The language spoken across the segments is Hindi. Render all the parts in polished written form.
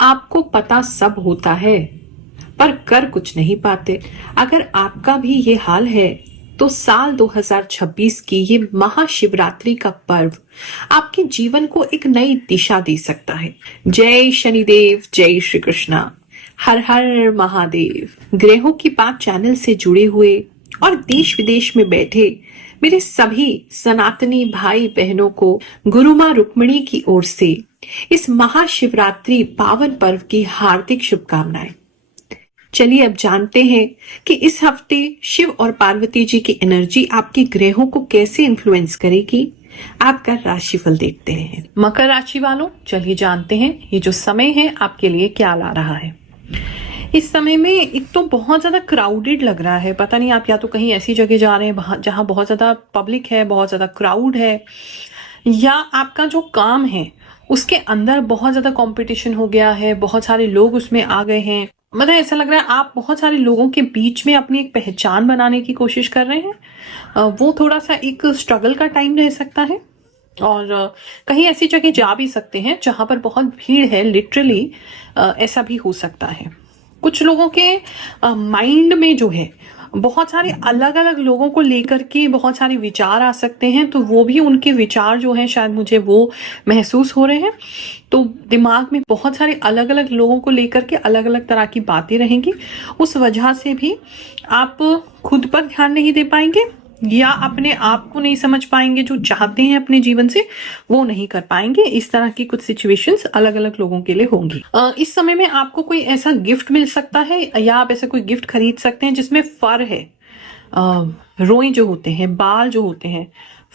आपको पता सब होता है पर कर कुछ नहीं पाते। अगर आपका भी ये हाल है तो साल 2026 की ये महाशिवरात्रि का पर्व आपके जीवन को एक नई दिशा दे सकता है। जय शनिदेव, जय श्री कृष्णा, हर हर महादेव। ग्रहों की बात चैनल से जुड़े हुए और देश विदेश में बैठे मेरे सभी सनातनी भाई बहनों को गुरु माँ रुक्मिणी की ओर से इस महाशिवरात्रि पावन पर्व की हार्दिक शुभकामनाएं। चलिए अब जानते हैं कि इस हफ्ते शिव और पार्वती जी की एनर्जी आपके ग्रहों को कैसे इन्फ्लुएंस करेगी। आपका राशिफल देखते हैं। मकर राशि वालों, चलिए जानते हैं ये जो समय है आपके लिए क्या ला रहा है। इस समय में एक तो बहुत ज्यादा क्राउडेड लग रहा है। पता नहीं आप या तो कहीं ऐसी जगह जा रहे हैं जहां बहुत ज्यादा पब्लिक है, बहुत ज्यादा क्राउड है, या आपका जो काम है उसके अंदर बहुत ज्यादा कंपटीशन हो गया है, बहुत सारे लोग उसमें आ गए हैं। मतलब ऐसा लग रहा है आप बहुत सारे लोगों के बीच में अपनी एक पहचान बनाने की कोशिश कर रहे हैं। वो थोड़ा सा एक स्ट्रगल का टाइम रह सकता है। और कहीं ऐसी जगह जा भी सकते हैं जहां पर बहुत भीड़ है, लिटरली ऐसा भी हो सकता है। कुछ लोगों के माइंड में जो है बहुत सारे अलग अलग लोगों को लेकर के बहुत सारे विचार आ सकते हैं, तो वो भी उनके विचार जो हैं शायद मुझे वो महसूस हो रहे हैं। तो दिमाग में बहुत सारे अलग अलग लोगों को लेकर के अलग अलग तरह की बातें रहेंगी। उस वजह से भी आप खुद पर ध्यान नहीं दे पाएंगे या अपने आप को नहीं समझ पाएंगे, जो चाहते हैं अपने जीवन से वो नहीं कर पाएंगे। इस तरह की कुछ सिचुएशंस अलग अलग लोगों के लिए होंगी। इस समय में आपको कोई ऐसा गिफ्ट मिल सकता है या आप ऐसा कोई गिफ्ट खरीद सकते हैं जिसमें फर है, रोए जो होते हैं, बाल जो होते हैं,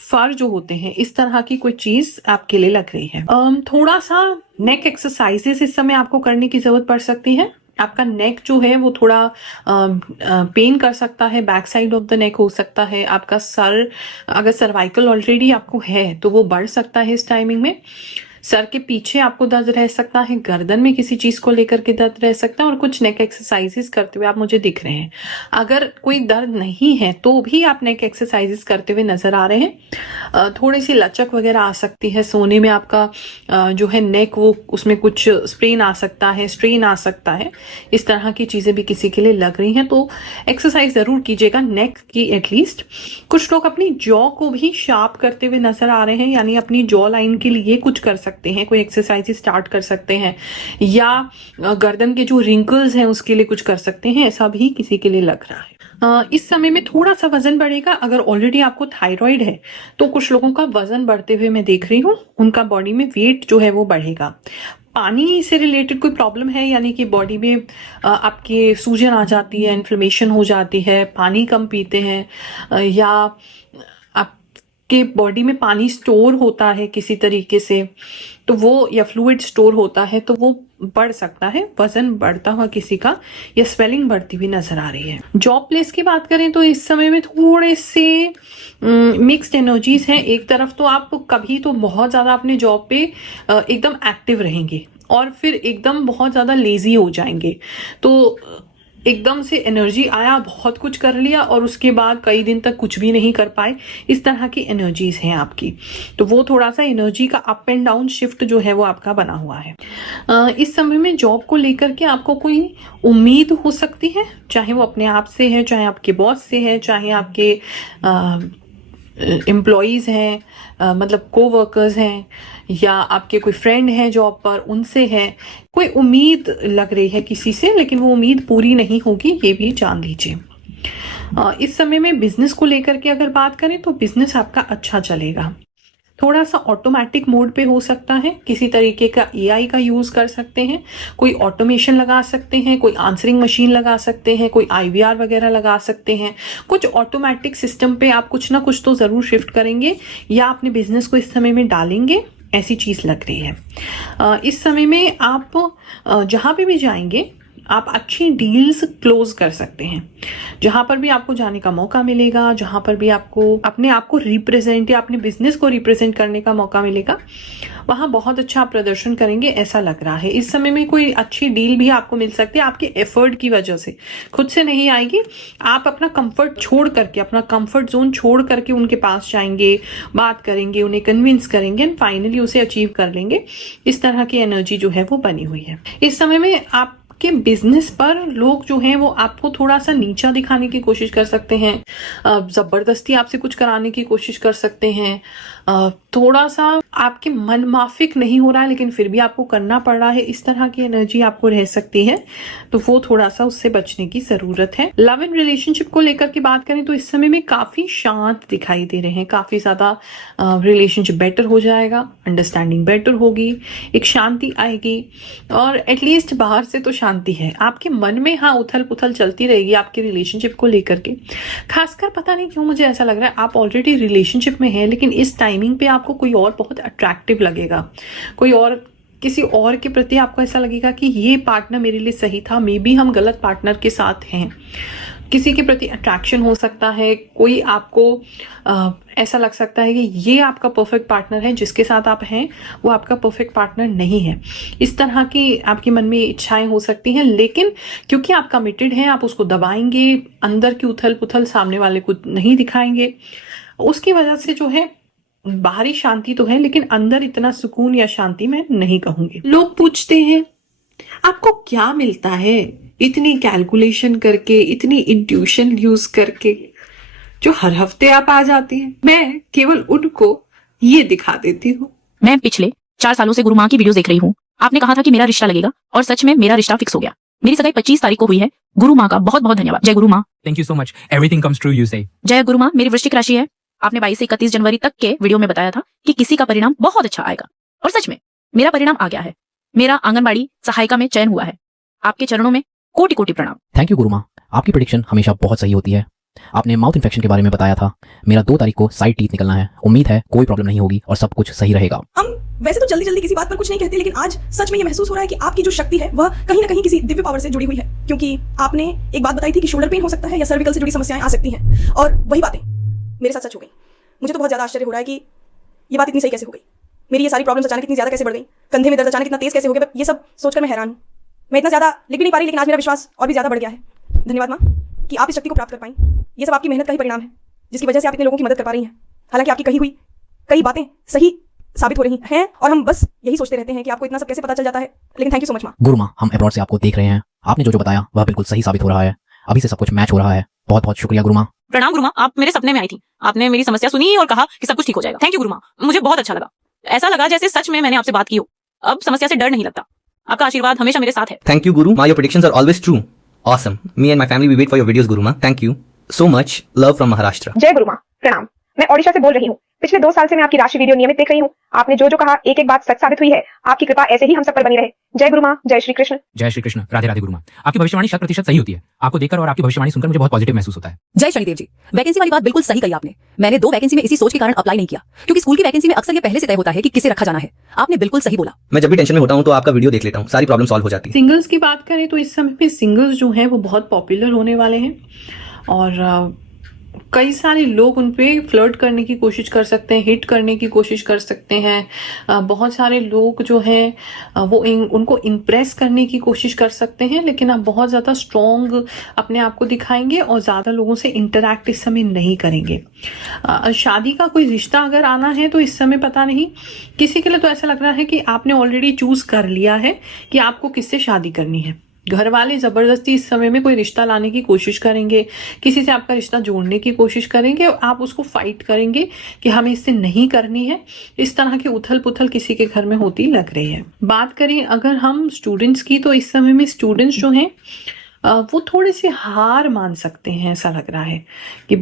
फर जो होते हैं, इस तरह की कोई चीज आपके लिए लग रही है। थोड़ा सा नेक एक्सरसाइजेस इस समय आपको करने की जरूरत पड़ सकती है। आपका नेक जो है वो थोड़ा पेन कर सकता है, back side of the neck हो सकता है। आपका सर, अगर सर्वाइकल ऑलरेडी आपको है तो वो बढ़ सकता है इस टाइमिंग में। सर के पीछे आपको दर्द रह सकता है, गर्दन में किसी चीज को लेकर के दर्द रह सकता है, और कुछ नेक एक्सरसाइजेस करते हुए आप मुझे दिख रहे हैं। अगर कोई दर्द नहीं है तो भी आप नेक एक्सरसाइजेस करते हुए नजर आ रहे हैं। थोड़ी सी लचक वगैरह आ सकती है, सोने में आपका जो है नेक वो उसमें कुछ स्प्रेन आ सकता है, स्ट्रेन आ सकता है। इस तरह की चीजें भी किसी के लिए लग रही हैं, तो एक्सरसाइज जरूर कीजिएगा नेक की एटलीस्ट। कुछ लोग अपनी जॉ को भी शार्प करते हुए नजर आ रहे हैं, यानी अपनी जॉ लाइन के लिए कुछ कर सकते हैं, कोई एक्सरसाइज स्टार्ट कर सकते हैं, या गर्दन के जो रिंकल्स हैं उसके लिए कुछ कर सकते हैं। ऐसा भी किसी के लिए लग रहा है। इस समय में थोड़ा सा वजन बढ़ेगा। अगर ऑलरेडी आपको थायराइड है तो कुछ लोगों का वजन बढ़ते हुए मैं देख रही हूँ, उनका बॉडी में वेट जो है वो बढ़ेगा। पानी से रिलेटेड कोई प्रॉब्लम है, यानी कि बॉडी में आपके सूजन आ जाती है, इन्फ्लेमेशन हो जाती है, पानी कम पीते हैं, या आपके बॉडी में पानी स्टोर होता है किसी तरीके से, तो वो, या फ्लूइड स्टोर होता है तो वो बढ़ सकता है। वजन बढ़ता हुआ किसी का या स्वेलिंग बढ़ती हुई नजर आ रही है। जॉब प्लेस की बात करें तो इस समय में थोड़े से मिक्स्ड एनर्जीज हैं। एक तरफ तो आप कभी तो बहुत ज्यादा अपने जॉब पे एकदम एक्टिव रहेंगे और फिर एकदम बहुत ज्यादा लेजी हो जाएंगे, तो एकदम से एनर्जी आया, बहुत कुछ कर लिया और उसके बाद कई दिन तक कुछ भी नहीं कर पाए। इस तरह की एनर्जीज हैं आपकी, तो वो थोड़ा सा एनर्जी का अप एंड डाउन शिफ्ट जो है वो आपका बना हुआ है। इस समय में जॉब को लेकर के आपको कोई उम्मीद हो सकती है, चाहे वो अपने आप से है, चाहे आपके बॉस से है, चाहे आपके एम्प्लॉयज हैं, मतलब को वर्कर्स हैं, या आपके कोई फ्रेंड हैं जॉब पर, उनसे है। कोई उम्मीद लग रही है किसी से, लेकिन वो उम्मीद पूरी नहीं होगी, ये भी जान लीजिए। इस समय में बिजनेस को लेकर के अगर बात करें तो बिजनेस आपका अच्छा चलेगा। थोड़ा सा ऑटोमेटिक मोड पे हो सकता है, किसी तरीके का एआई का यूज कर सकते हैं, कोई ऑटोमेशन लगा सकते हैं, कोई आंसरिंग मशीन लगा सकते हैं, कोई आईवीआर वगैरह लगा सकते हैं। कुछ ऑटोमेटिक सिस्टम पे आप कुछ ना कुछ तो जरूर शिफ्ट करेंगे या अपने बिजनेस को इस समय में डालेंगे, ऐसी चीज लग रही है। इस समय में आप जहां पे भी जाएंगे आप अच्छी डील्स क्लोज कर सकते हैं। जहां पर भी आपको जाने का मौका मिलेगा, जहां पर भी आपको अपने आप को रिप्रेजेंट या अपने बिजनेस को रिप्रेजेंट करने का मौका मिलेगा, वहां बहुत अच्छा आप प्रदर्शन करेंगे ऐसा लग रहा है। इस समय में कोई अच्छी डील भी आपको मिल सकती है आपके एफर्ट की वजह से, खुद से नहीं आएगी। आप अपना कंफर्ट छोड़ करके, अपना कंफर्ट जोन छोड़ करके उनके पास जाएंगे, बात करेंगे, उन्हें कन्विंस करेंगे एंड फाइनली उसे अचीव कर लेंगे। इस तरह की एनर्जी जो है वो बनी हुई है। इस समय में आप के बिजनेस पर लोग जो हैं वो आपको थोड़ा सा नीचा दिखाने की कोशिश कर सकते हैं, जबरदस्ती आपसे कुछ कराने की कोशिश कर सकते हैं, थोड़ा सा आपके मन माफिक नहीं हो रहा है लेकिन फिर भी आपको करना पड़ रहा है, इस तरह की एनर्जी आपको रह सकती है। तो वो थोड़ा सा उससे बचने की जरूरत है। लव एंड रिलेशनशिप को लेकर की बात करें तो इस समय में काफी शांत दिखाई दे रहे हैं, काफी ज्यादा रिलेशनशिप बेटर हो जाएगा, अंडरस्टैंडिंग बेटर होगी, एक शांति आएगी और एटलीस्ट बाहर से तो शांति है। आपके मन में हाँ उथल पुथल चलती रहेगी आपके रिलेशनशिप को लेकर के। खासकर पता नहीं क्यों मुझे ऐसा लग रहा है आप ऑलरेडी रिलेशनशिप में हैं लेकिन इस टाइमिंग पे आपको कोई और बहुत अट्रैक्टिव लगेगा, कोई और किसी और के प्रति आपको ऐसा लगेगा कि ये पार्टनर मेरे लिए सही था, मे बी हम गलत पार्टनर के साथ हैं। किसी के प्रति अट्रैक्शन हो सकता है, कोई आपको ऐसा लग सकता है कि ये आपका परफेक्ट पार्टनर है, जिसके साथ आप हैं वो आपका परफेक्ट पार्टनर नहीं है। इस तरह की आपके मन में इच्छाएं हो सकती हैं लेकिन क्योंकि आप कमिटेड हैं आप उसको दबाएंगे, अंदर की उथल पुथल सामने वाले को नहीं दिखाएंगे। उसकी वजह से जो है बाहरी शांति तो है लेकिन अंदर इतना सुकून या शांति मैं नहीं कहूंगी। लोग पूछते हैं आपको क्या मिलता है इतनी कैलकुलेशन करके, इतनी इंट्यूशन यूज करके जो हर हफ्ते आप आ जाती हैं। मैं केवल उनको ये दिखा देती हूँ। मैं पिछले 4 सालों से गुरु माँ की वीडियोस देख रही हूँ। आपने कहा था कि मेरा रिश्ता लगेगा और सच में मेरा रिश्ता फिक्स हो गया। मेरी सगाई 25 तारीख को हुई है। गुरु माँ का बहुत बहुत धन्यवाद। जय गुरु माँ। Thank you so much. Everything comes true, you say. जय गुरु माँ। मेरी वृश्चिक राशि है। आपने 22 से 31 जनवरी तक के वीडियो में बताया था कि किसी का परिणाम बहुत अच्छा आएगा और सच में मेरा परिणाम आ गया है। मेरा आंगनबाड़ी सहायिका में चयन हुआ है। आपके चरणों में कोटि कोटि प्रणाम। थैंक यू गुरु माँ, आपकी प्रेडिक्शन हमेशा बहुत सही होती है। आपने माउथ इन्फेक्शन के बारे में बताया था। मेरा 2 तारीख को साइड टीथ निकलना है। उम्मीद है कोई प्रॉब्लम नहीं होगी और सब कुछ सही रहेगा। हम वैसे तो जल्दी जल्दी किसी बात पर कुछ नहीं कहते लेकिन आज सच में ये महसूस हो रहा है कि आपकी जो शक्ति है वह कहीं ना कहीं किसी दिव्य पावर से जुड़ी हुई है, क्योंकि आपने एक बात बताई थी कि शोल्डर पेन हो सकता है या सर्विकल से जुड़ी समस्याएं आ सकती हैं और वही बातें मेरे साथ सच हो गई। मुझे तो बहुत ज्यादा आश्चर्य हो रहा है कि ये बात इतनी सही कैसे हो गई। मेरी ये सारी प्रॉब्लम्स अचानक इतनी ज्यादा कैसे बढ़ गई, कंधे में दर्द अचानक इतना तेज कैसे हो गया, ये सब सोचकर मैं हैरान हूँ। मैं इतना ज्यादा लिख भी नहीं पा रही लेकिन आज मेरा विश्वास और भी ज्यादा बढ़ गया है। धन्यवाद माँ कि आप इस शक्ति को प्राप्त कर पाई। ये सब आपकी मेहनत का ही परिणाम है जिसकी वजह से आप इतने लोगों की मदद कर पा रही हैं। हालांकि आपकी कही हुई कई बातें सही साबित हो रही हैं और हम बस यही सोचते रहते हैं कि आपको इतना सब कैसे पता चल जाता है, लेकिन थैंक यू सो मच माँ। गुरु माँ, हम अब्रॉड से आपको देख रहे हैं। आपने जो बताया वह बिल्कुल सही साबित हो रहा है। अभी से सब कुछ मैच हो रहा है। बहुत बहुत शुक्रिया गुरु माँ। प्रणाम गुरु माँ। आप मेरे सपने में आई थी। आपने मेरी समस्या सुनी और कहा कि सब कुछ ठीक हो जाएगा। थैंक यू गुरु माँ। मुझे बहुत अच्छा लगा। ऐसा लगा जैसे सच में मैंने आपसे बात की हो। अब समस्या से डर नहीं लगता। आपका आशीर्वाद हमेशा मेरे साथ है। Thank you, Guru. Your predictions are always true. Awesome. Me and my family we wait for your videos, Guru Ma. Thank you so much. Love from Maharashtra. जय गुरु माँ। प्रणाम। मैं ओडिशा से बोल रही हूँ। पिछले 2 साल से मैं आपकी राशि वीडियो नियमित देख रही हूँ। आपने जो जो कहा एक एक बात सच साबित हुई है। आपकी कृपा ऐसे ही हम सब पर बनी रहे। जय गुरु माँ। जय श्री कृष्ण। जय श्री कृष्ण। राधे राधे गुरु माँ। आपकी भविष्यवाणी 100% सही होती है। आपको देखकर और आपकी भविष्यवाणी सुनकर मुझे बहुत पॉजिटिव महसूस होता है। जय शनिदेव जी। वैकेंसी वाली बात बिल्कुल सही कही आपने। मैंने 2 वैकेंसी में इसी सोच के कारण अप्लाई नहीं किया, क्योंकि स्कूल की वैकेंसी में अक्सर ये पहले से तय होता है कि किसे रखा जाना है। आपने बिल्कुल सही बोला। मैं जब भी टेंशन में होता हूँ तो आपका वीडियो देख लेता हूँ, सारी प्रॉब्लम सॉल्व हो जाती है। सिंगल्स की बात करें तो इस समय पे सिंगल्स जो हैं वो बहुत पॉपुलर होने वाले हैं और कई सारे लोग उन पे फ्लर्ट करने की कोशिश कर सकते हैं, हिट करने की कोशिश कर सकते हैं। बहुत सारे लोग जो हैं वो उनको इम्प्रेस करने की कोशिश कर सकते हैं, लेकिन आप बहुत ज़्यादा स्ट्रॉन्ग अपने आप को दिखाएंगे और ज़्यादा लोगों से इंटरैक्ट इस समय नहीं करेंगे। शादी का कोई रिश्ता अगर आना है तो इस समय पता नहीं, किसी के लिए तो ऐसा लग रहा है कि आपने ऑलरेडी चूज कर लिया है कि आपको किससे शादी करनी है। घर वाले जबरदस्ती इस समय में कोई रिश्ता लाने की कोशिश करेंगे, किसी से आपका रिश्ता जोड़ने की कोशिश करेंगे और आप उसको फाइट करेंगे कि हमें इससे नहीं करनी है। इस तरह की उथल पुथल किसी के घर में होती लग रही है। बात करें अगर हम स्टूडेंट्स की तो इस समय में स्टूडेंट्स जो हैं वो थोड़े से हार मान सकते हैं। ऐसा लग रहा है कि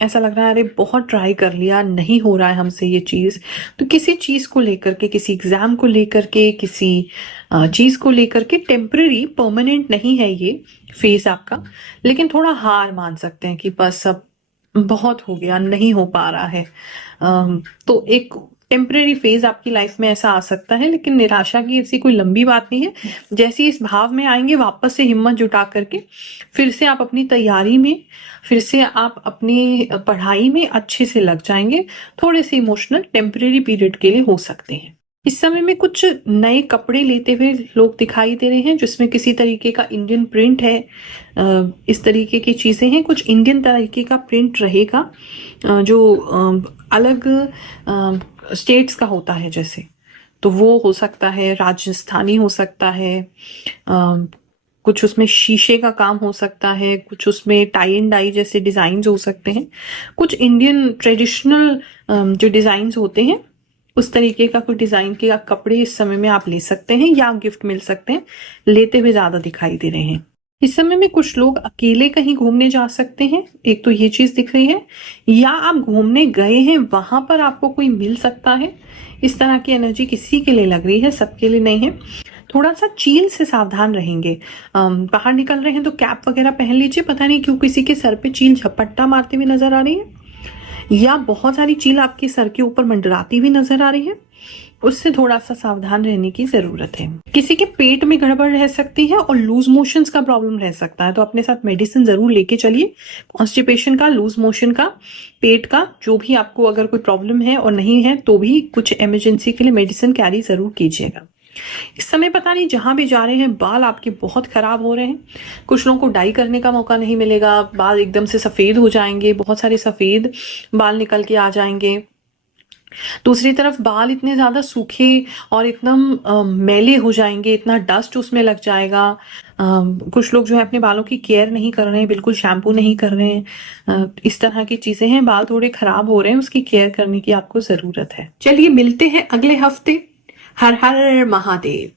ऐसा लग रहा है अरे बहुत ट्राई कर लिया, नहीं हो रहा है हमसे ये चीज़। तो किसी चीज़ को लेकर के, किसी एग्ज़ाम को लेकर के, किसी चीज़ को लेकर के, टेम्पररी परमानेंट नहीं है ये फेज आपका, लेकिन थोड़ा हार मान सकते हैं कि बस अब बहुत हो गया, नहीं हो पा रहा है। तो एक टेम्परेरी फेज आपकी लाइफ में ऐसा आ सकता है, लेकिन निराशा की ऐसी कोई लंबी बात नहीं है। जैसे इस भाव में आएंगे वापस से हिम्मत जुटा करके फिर से आप अपनी तैयारी में, फिर से आप अपनी पढ़ाई में अच्छे से लग जाएंगे। थोड़े से इमोशनल टेम्परेरी पीरियड के लिए हो सकते हैं। इस समय में कुछ नए कपड़े लेते हुए लोग दिखाई दे रहे हैं जिसमें किसी तरीके का इंडियन प्रिंट है। इस तरीके की चीजें हैं, कुछ इंडियन तरीके का प्रिंट रहेगा जो अलग स्टेट्स का होता है जैसे, तो वो हो सकता है, राजस्थानी हो सकता है, कुछ उसमें शीशे का काम हो सकता है, कुछ उसमें टाई एंड डाई जैसे डिजाइन हो सकते हैं, कुछ इंडियन ट्रेडिशनल जो डिजाइन होते हैं उस तरीके का कोई डिजाइन के कपड़े इस समय में आप ले सकते हैं या गिफ्ट मिल सकते हैं। लेते हुए ज्यादा दिखाई दे रहे हैं। इस समय में कुछ लोग अकेले कहीं घूमने जा सकते हैं, एक तो ये चीज दिख रही है, या आप घूमने गए हैं वहां पर आपको कोई मिल सकता है। इस तरह की एनर्जी किसी के लिए लग रही है, सबके लिए नहीं है। थोड़ा सा चील से सावधान रहेंगे। बाहर निकल रहे हैं तो कैप वगैरह पहन लीजिए। पता नहीं क्यों किसी के सर पे चील झपट्टा मारते हुए नजर आ रही है, या बहुत सारी चील आपके सर के ऊपर मंडराती हुई नजर आ रही है। उससे थोड़ा सा सावधान रहने की जरूरत है। किसी के पेट में गड़बड़ रह सकती है और लूज मोशंस का प्रॉब्लम रह सकता है, तो अपने साथ मेडिसिन जरूर लेके चलिए। कॉन्स्टिपेशन का, लूज मोशन का, पेट का, जो भी आपको अगर कोई प्रॉब्लम है और नहीं है तो भी कुछ इमरजेंसी के लिए मेडिसिन कैरी जरूर कीजिएगा। इस समय पता नहीं जहां भी जा रहे हैं बाल आपके बहुत खराब हो रहे हैं। कुछ लोगों को डाई करने का मौका नहीं मिलेगा, बाल एकदम से सफेद हो जाएंगे, बहुत सारे सफेद बाल निकल के आ जाएंगे। दूसरी तरफ बाल इतने ज्यादा सूखे और इतना मैले हो जाएंगे, इतना डस्ट उसमें लग जाएगा। कुछ लोग जो है अपने बालों की केयर नहीं कर रहे हैं, बिल्कुल शैम्पू नहीं कर रहे हैं। इस तरह की चीजें हैं, बाल थोड़े खराब हो रहे हैं, उसकी केयर करने की आपको जरूरत है। चलिए मिलते हैं अगले हफ्ते। हर हर महादेव।